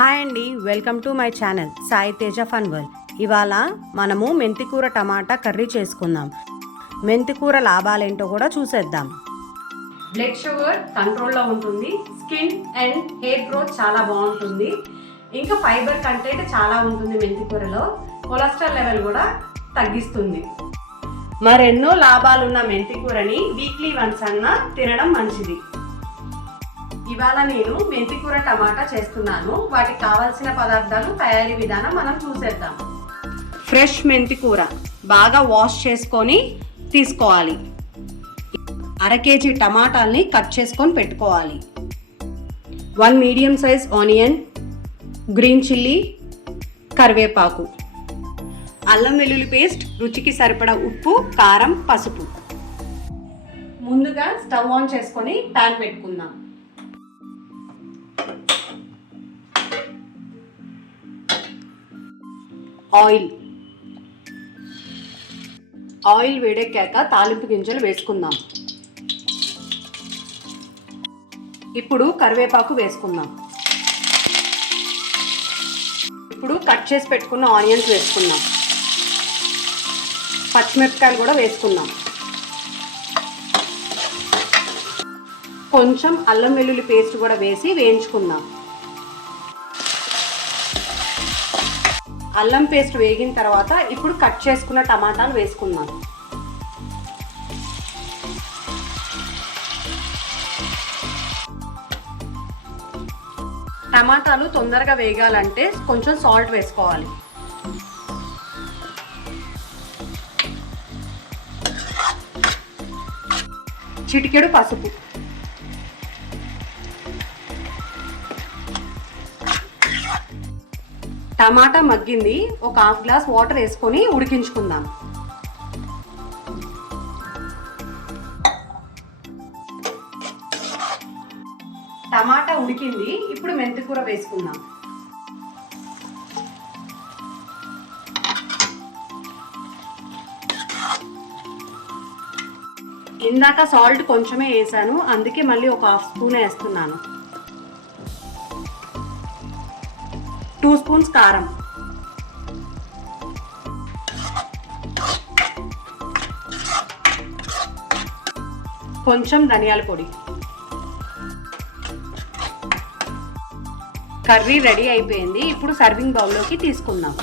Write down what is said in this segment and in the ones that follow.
Hi అండి welcome to my channel Sai Teja fun world. ఇవాళ మనము మెంతికూర టమాటా కర్రీ చేసుకుందాం. మెంతికూర లాభాలేంటో కూడా చూసేద్దాం. బ్లడ్ షుగర్ కంట్రోల్లో ఉంటుంది. స్కిన్ అండ్ హెయిర్ గ్రోత్ చాలా బాగుంటుంది. ఇంకా ఫైబర్ కంటెంట్ చాలా ఉంటుంది మెంతికూరలో. కొలెస్ట్రాల్ లెవెల్ కూడా తగ్గిస్తుంది. మరెన్నో లాభాలున్న మెంతికూరని వీక్లీ వన్స్ అన్నా తినడం మంచిది. ఇవాళ నేను మెంతికూర టమాటా చేస్తున్నాను. వాటికి కావాల్సిన పదార్థాలు తయారీ విధానం మనం చూసేద్దాం. ఫ్రెష్ మెంతికూర బాగా వాష్ చేసుకొని తీసుకోవాలి. అర కేజీ టమాటాల్ని కట్ చేసుకొని పెట్టుకోవాలి. One medium size onion green chilli కరివేపాకు అల్లం వెల్లుల్లి పేస్ట్ రుచికి సరిపడా ఉప్పు కారం పసుపు. ముందుగా స్టవ్ ఆన్ చేసుకొని ప్యాన్ పెట్టుకుందాం. ఆయిల్. ఆయిల్ వేడెక్కాక తాలింపు గింజలు వేసుకుందాం. ఇప్పుడు కరివేపాకు వేసుకుందాం. ఇప్పుడు కట్ చేసి పెట్టుకున్న ఆనియన్స్ వేసుకుందాం. పచ్చిమిరపకాయలు కూడా వేసుకుందాం. కొంచెం అల్లం వెల్లుల్లి పేస్ట్ కూడా వేసి వేయించుకుందాం. అల్లం పేస్ట్ వేగిన తర్వాత ఇప్పుడు కట్ చేసుకున్న టమాటాలు వేసుకుందాం. టమాటాలు తొందరగా వేగాలంటే కొంచెం సాల్ట్ వేసుకోవాలి. చిటికెడు పసుపు. టమాటా మగ్గింది. ఒక హాఫ్ గ్లాస్ వాటర్ వేసుకొని ఉడికించుకుందాం. టమాటా ఉడికింది. ఇప్పుడు మెంతికూర వేసుకుందాం. ఇందాక సాల్ట్ కొంచెమే వేసాను. అందుకే మళ్ళీ ఒక హాఫ్ స్పూన్ వేస్తున్నాను. టూ స్పూన్స్ కారం. కొంచెం ధనియాల పొడి. కర్రీ రెడీ అయిపోయింది. ఇప్పుడు సర్వింగ్ బౌల్లోకి తీసుకుందాం.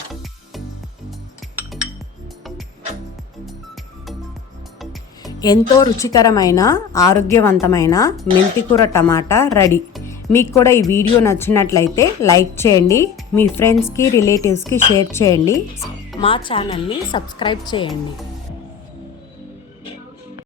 ఎంతో రుచికరమైన ఆరోగ్యవంతమైన మెంతికూర టమాటా రెడీ. మీకు కూడా ఈ వీడియో నచ్చినట్లయితే లైక్ చేయండి మీ ఫ్రెండ్స్కి రిలేటివ్స్కి షేర్ చేయండి. మా ఛానల్ని సబ్స్క్రైబ్ చేయండి.